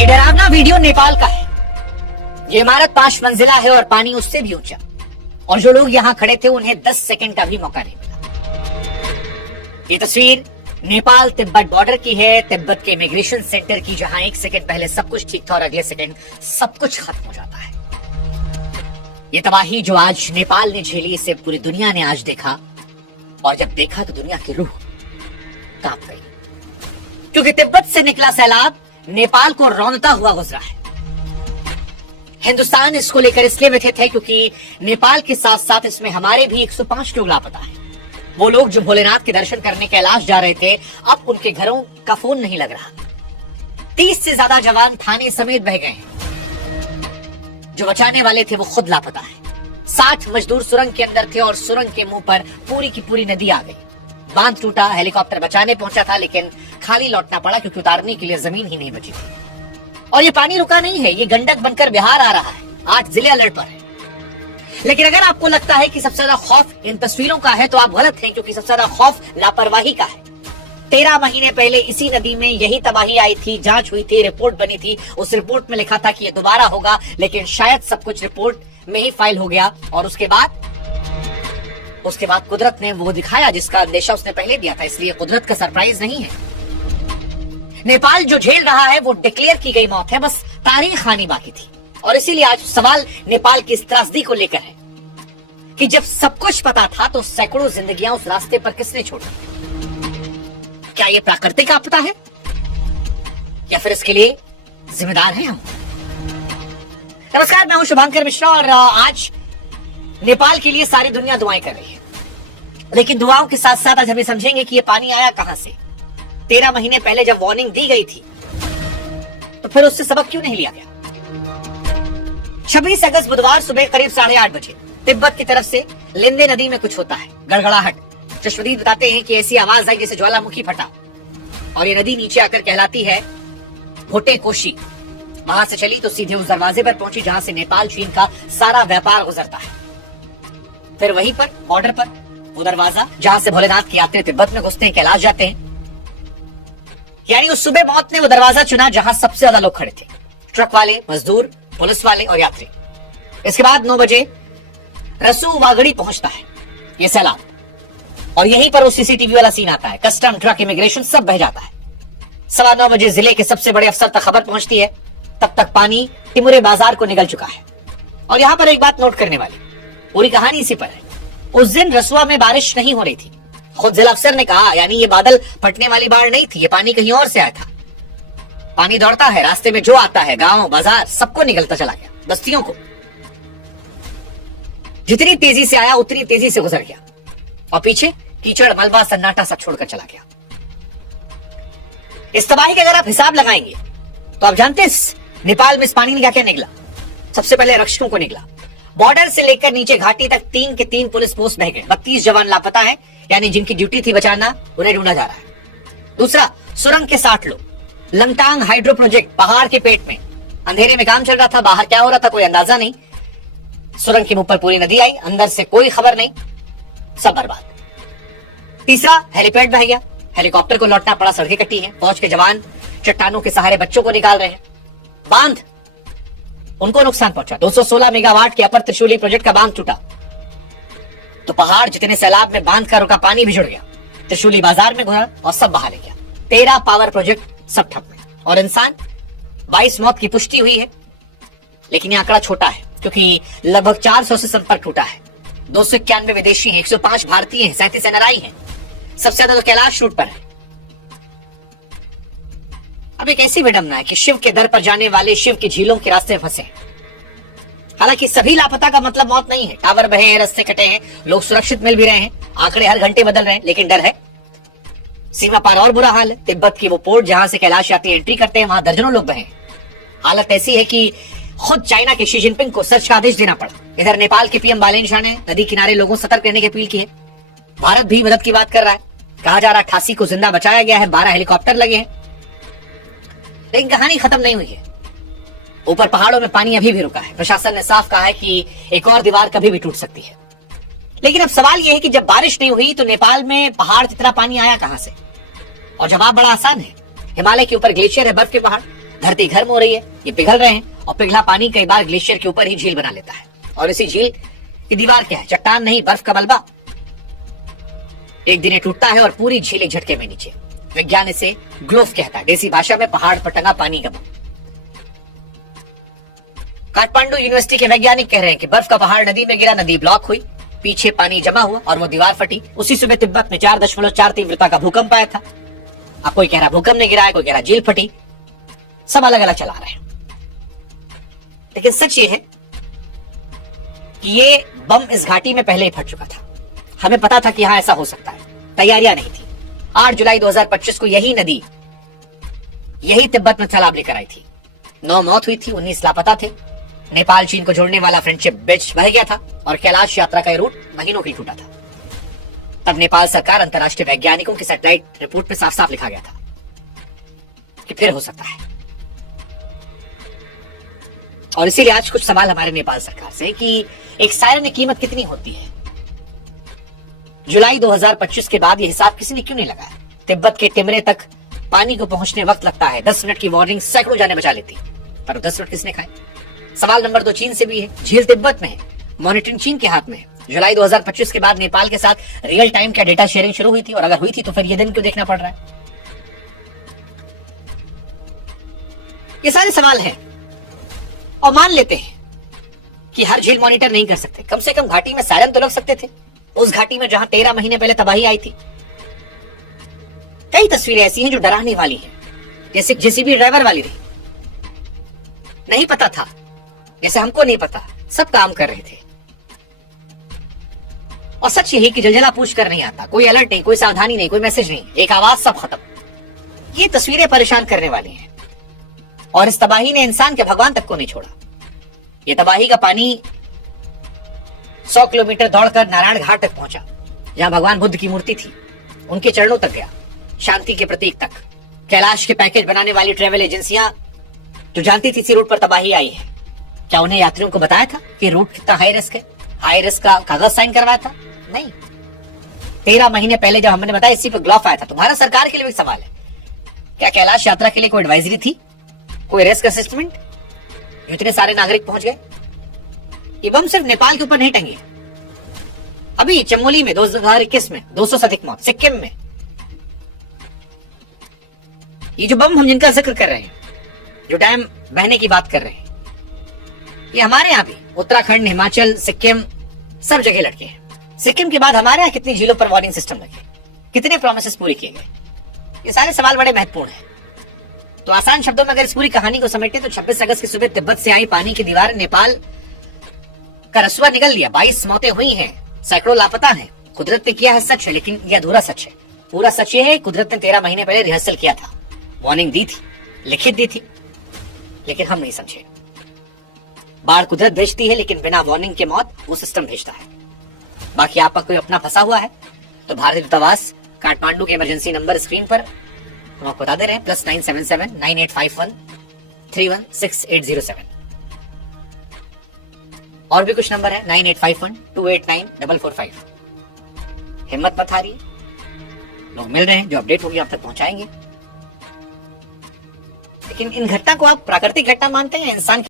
ये डरावना वीडियो नेपाल का है। ये इमारत 5 मंजिला है और पानी उससे भी ऊंचा, और जो लोग यहाँ खड़े थे उन्हें 10 सेकंड का भी मौका नहीं मिला। ये तस्वीर नेपाल तिब्बत बॉर्डर की है, तिब्बत के इमिग्रेशन सेंटर की, जहां 1 सेकंड पहले सब कुछ ठीक था और अगले सेकंड सब कुछ खत्म हो जाता है। ये तबाही जो आज नेपाल ने झेली, इसे पूरी दुनिया ने आज देखा, और जब देखा तो दुनिया की रूह कांप गई, क्योंकि तिब्बत से निकला सैलाब नेपाल को रौंदता हुआ गुजरा है। हिंदुस्तान इसको लेकर इसलिए व्यथित है क्योंकि नेपाल के साथ साथ इसमें हमारे भी 105 लोग लापता हैं। वो लोग जो भोलेनाथ के दर्शन करने कैलाश जा रहे थे, अब उनके घरों का फोन नहीं लग रहा। 30 से ज्यादा जवान थाने समेत बह गए हैं। जो बचाने वाले थे वो खुद लापता है। 60 मजदूर सुरंग के अंदर थे और सुरंग के मुंह पर पूरी की पूरी नदी आ गई। बांध टूटा, हेलीकॉप्टर बचाने पहुंचा था, लेकिन खाली लौटना पड़ा क्योंकि उतारने के लिए जमीन ही नहीं बची थी। और ये पानी रुका नहीं है, ये गंडक बनकर बिहार आ रहा है। 8 जिले अलर्ट पर है। लेकिन अगर आपको लगता है कि सबसे ज्यादा खौफ इन तस्वीरों का है तो आप गलत हैं, क्योंकि सबसे ज्यादा खौफ लापरवाही का है। 13 महीने पहले इसी नदी में यही तबाही आई थी, जांच हुई थी, रिपोर्ट बनी थी। उस रिपोर्ट में लिखा था कि ये दोबारा होगा, लेकिन शायद सब कुछ रिपोर्ट में ही फाइल हो गया। और उसके बाद कुदरत ने वो दिखाया जिसका अंदेशा उसने पहले दिया था। इसलिए कुदरत का सरप्राइज नहीं है। नेपाल जो झेल रहा है वो डिक्लेयर की गई मौत है, बस तारीख आनी बाकी थी। और इसीलिए आज सवाल नेपाल की इस त्रासदी को लेकर है कि जब सब कुछ पता था तो सैकड़ों जिंदगियां उस रास्ते पर किसने छोड़ी? क्या ये प्राकृतिक आपदा है या फिर इसके लिए जिम्मेदार हैं हम? नमस्कार, मैं हूं शुभांकर मिश्रा और आज नेपाल के लिए सारी दुनिया दुआएं कर रही है। लेकिन दुआओं के साथ साथ आज हम समझेंगे कि ये पानी आया कहां से। 13 महीने पहले जब वार्निंग दी गई थी तो फिर उससे सबक क्यों नहीं लिया गया? 26 अगस्त बुधवार सुबह करीब 8:30 बजे तिब्बत की तरफ से लिंदे नदी में कुछ होता है, गड़गड़ाहट। चश्मदीद बताते हैं कि ऐसी आवाज आई जैसे ज्वालामुखी फटा, और ये नदी नीचे आकर कहलाती है भोटे कोशी। वहां से चली तो सीधे उस दरवाजे पर पहुंची जहां से नेपाल चीन का सारा व्यापार गुजरता है। फिर वहीं पर बॉर्डर पर वो दरवाजा जहां से भोलेनाथ के यात्री तिब्बत में घुसते हैं, कैलाश जाते हैं। यानी उस सुबह मौत ने वो दरवाजा चुना जहां सबसे ज्यादा लोग खड़े थे, ट्रक वाले, मजदूर, पुलिस वाले और यात्री। इसके बाद 9 बजे रसू वागड़ी पहुंचता है ये सैलाब, और यहीं पर वो सीसीटीवी वाला सीन आता है। कस्टम, ट्रक, इमिग्रेशन सब बह जाता है। 9:15 बजे जिले के सबसे बड़े अफसर तक खबर पहुंचती है। तब तक पानी टिमुरे बाजार को निगल चुका है। और यहां पर एक बात नोट करने वाली, पूरी कहानी इसी पर है। उस दिन रसुआ में बारिश नहीं हो रही थी। खुद जिला अफसर ने कहा, यानी ये बादल फटने वाली बाढ़ नहीं थी, ये पानी कहीं और से आया था। पानी दौड़ता है, रास्ते में जो आता है, गांव, बाजार, सबको निगलता चला गया, बस्तियों को। जितनी तेजी से आया उतनी तेजी से गुजर गया, और पीछे कीचड़, मलबा, सन्नाटा सब छोड़कर चला गया। इस तबाही का अगर आप हिसाब लगाएंगे तो आप जानते हैं नेपाल में इस पानी ने क्या क्या निकला। सबसे पहले रक्षकों को निकला। बॉर्डर से लेकर नीचे घाटी तक 3 के 3 पुलिस पोस्ट बह गए। 32 जवान लापता हैं, यानी जिनकी ड्यूटी थी बचाना, उन्हें ढूंढा जा रहा है। दूसरा, सुरंग के 60 लोग। लंगटांग हाइड्रो प्रोजेक्ट, पहाड़ के पेट में अंधेरे में काम चल रहा था। बाहर क्या हो रहा था कोई अंदाजा नहीं। सुरंग के मुंह पर पूरी नदी आई, अंदर से कोई खबर नहीं, सब बर्बाद। तीसरा, हेलीपैड बह गया, हेलीकॉप्टर को लौटना पड़ा, सड़कें कटी हैं। फौज के जवान चट्टानों के सहारे बच्चों को निकाल रहे हैं। बांध, उनको नुकसान पहुंचा। 216 मेगावाट के अपर त्रिशूली प्रोजेक्ट का बांध टूटा तो पहाड़ जितने सैलाब में बांध का रुका पानी भी जुड़ गया, त्रिशूली बाजार में घुसा और सब बहा ले गया। 13 पावर प्रोजेक्ट सब ठप में, और इंसान 22 मौत की पुष्टि हुई है। लेकिन ये आंकड़ा छोटा है क्योंकि लगभग 400 से संपर्क टूटा है। 291 विदेशी हैं, 105 भारतीय हैं, 37 एनआरआई हैं। सबसे ज्यादा तो कैलाश रूट पर है। अब एक ऐसी विडंबना है कि शिव के दर पर जाने वाले शिव की झीलों के रास्ते फंसे। हालांकि सभी लापता का मतलब मौत नहीं है। टावर बहे हैं, रास्ते कटे हैं, लोग सुरक्षित मिल भी रहे हैं, आंकड़े हर घंटे बदल रहे हैं, लेकिन डर है। सीमा पार और बुरा हाल है। तिब्बत की वो पोर्ट जहां से कैलाश यात्री एंट्री करते हैं, वहां दर्जनों लोग बहे। हालत ऐसी है कि खुद चाइना के शी जिनपिंग को सर्च का आदेश देना पड़ा। इधर नेपाल के पीएम बालेन शाह ने नदी किनारे लोगों से सतर्क रहने की अपील की है। भारत भी मदद की बात कर रहा है। कहा जा रहा 88 को जिंदा बचाया गया है, 12 हेलीकॉप्टर लगे हैं। लेकिन कहानी खत्म नहीं हुई है। ऊपर पहाड़ों में पानी अभी भी रुका है। प्रशासन ने साफ कहा है कि एक और दीवार कभी भी टूट सकती है। लेकिन अब सवाल यह है कि जब बारिश नहीं हुई तो नेपाल में पहाड़ जितना पानी आया कहां से? और जवाब बड़ा आसान है। हिमालय के ऊपर ग्लेशियर है, बर्फ के पहाड़। धरती गर्म हो रही है, ये पिघल रहे हैं और पिघला पानी कई बार ग्लेशियर के ऊपर ही झील बना लेता है। और इसी झील की दीवार क्या है? चट्टान नहीं, बर्फ का मलबा। एक दिन ये टूटता है और पूरी झील एक झटके में नीचे। विज्ञान इसे ग्लोफ कहता है, देसी भाषा में पहाड़ पर टंगा पानी का बम। काठमांडू यूनिवर्सिटी के वैज्ञानिक कह रहे हैं कि बर्फ का पहाड़ नदी में गिरा, नदी ब्लॉक हुई, पीछे पानी जमा हुआ और वो दीवार फटी। उसी सुबह तिब्बत में 4.4 तीव्रता का भूकंप आया था। अब कोई कह रहा भूकंप नहीं गिरा है, कोई कह रहा झील फटी, सब अलग अलग चला रहे हैं। लेकिन सच ये है कि ये बम इस घाटी में पहले ही फट चुका था। हमें पता था कि यहां ऐसा हो सकता है, तैयारियां नहीं थी। 8 जुलाई 2025 को यही नदी, यही तिब्बत में सैलाब लेकर आई थी। 9 मौत हुई थी, 19 लापता थे। नेपाल चीन को जोड़ने वाला फ्रेंडशिप ब्रिज बह गया था और कैलाश यात्रा का रूट महीनों के लिए टूटा था। तब नेपाल सरकार, अंतर्राष्ट्रीय वैज्ञानिकों की सैटेलाइट रिपोर्ट में साफ साफ लिखा गया था कि फिर हो सकता है। और इसीलिए आज कुछ सवाल हमारे नेपाल सरकार से कि एक सायरन की कीमत कितनी होती है। जुलाई 2025 के बाद ये हिसाब किसी ने क्यों नहीं लगाया? तिब्बत के टिमरे तक पानी को पहुंचने वक्त लगता है। 10 मिनट की वार्निंग सैकड़ों जाने बचा लेती, पर 10 मिनट किसने खाए? सवाल नंबर 2 चीन से भी है। झील तिब्बत में है, मॉनिटरिंग चीन के हाथ में है। जुलाई 2025 के बाद नेपाल के साथ रियल टाइम क्या डेटा शेयरिंग शुरू हुई थी? और अगर हुई थी तो फिर ये दिन क्यों देखना पड़ रहा है? ये सारे सवाल हैं और मान लेते हैं कि हर झील मॉनिटर नहीं कर सकते। कम से कम घाटी में सायरन तो लग सकते थे। उस घाटी में जहां 13 महीने पहले तबाही आई थी। कई तस्वीरें ऐसी हैं जो डराने वाली हैं, जैसे जेसीबी ड्राइवर वाली रही। नहीं पता था, जैसे हमको नहीं पता, सब काम कर रहे थे। और सच यही कि जलजला पूछ कर नहीं आता, कोई अलर्ट नहीं, कोई सावधानी नहीं, कोई मैसेज नहीं, एक आवाज, सब खत्म। ये तस्वीरें परेशान करने वाली हैं। और इस तबाही ने इंसान के भगवान तक को नहीं छोड़ा। ये तबाही का पानी 100 किलोमीटर दौड़कर नारायण घाट तक पहुंचा, जहां भगवान बुद्ध की मूर्ति थी, उनके चरणों तक गया, शांति के प्रतीक तक। कैलाश के पैकेज बनाने वाली ट्रेवल एजेंसियां जो जानती थी इसी रूट पर तबाही आई है, क्या उन्हें यात्रियों को बताया था कि रूट कितना हाई रिस्क है? हाई रिस्क का कागज साइन करवाया था? नहीं। 13 महीने पहले जब हमने बताया, इसी पर ग्लॉफ आया था। तुम्हारा सरकार के लिए भी सवाल है, क्या कैलाश यात्रा के लिए कोई एडवाइजरी थी, कोई रिस्क असेसमेंट? इतने सारे नागरिक पहुंच गए। ये बम सिर्फ नेपाल के ऊपर नहीं टंगे। अभी चमोली में 2021 में 200 से अधिक मौत, सिक्किम में। ये जो बम हम जिनका जिक्र कर रहे हैं, जो डैम बहने की बात कर रहे हैं, ये हमारे यहाँ भी उत्तराखंड, हिमाचल, सिक्किम, सब जगह लटके हैं। सिक्किम के बाद हमारे यहाँ कितनी झीलों पर वार्निंग सिस्टम लगे, कितने प्रोमिसेस पूरे किए गए? ये सारे सवाल बड़े महत्वपूर्ण हैं। तो आसान शब्दों में अगर इस पूरी कहानी को समेटे तो 26 अगस्त की सुबह तिब्बत से आई पानी की दीवार नेपाल का रसुआ निगल लिया। 22 मौतें हुई हैं, सैकड़ों लापता हैं। कुदरत ने किया है सच है, लेकिन यह अधूरा सच है। पूरा सच ये है, कुदरत ने 13 महीने पहले रिहर्सल किया था, वार्निंग दी थी, लिखित दी थी, लेकिन हम नहीं समझे। बाढ़ कुदरत भेजती है, लेकिन बिना वार्निंग के मौत वो सिस्टम भेजता है। बाकी आपका कोई अपना फंसा हुआ है तो भारतीय दूतावास काठमांडू के इमरजेंसी नंबर स्क्रीन पर हम आपको बता दे रहे हैं, +977 9851 316807। और भी कुछ नंबर है 9851 289 445। हिम्मत मत हारिए, लोग मिल रहे हैं, जो अपडेट होगी आप तक पहुंचाएंगे। लेकिन इन घटना को आप प्राकृतिक घटना मानते हैं या इंसान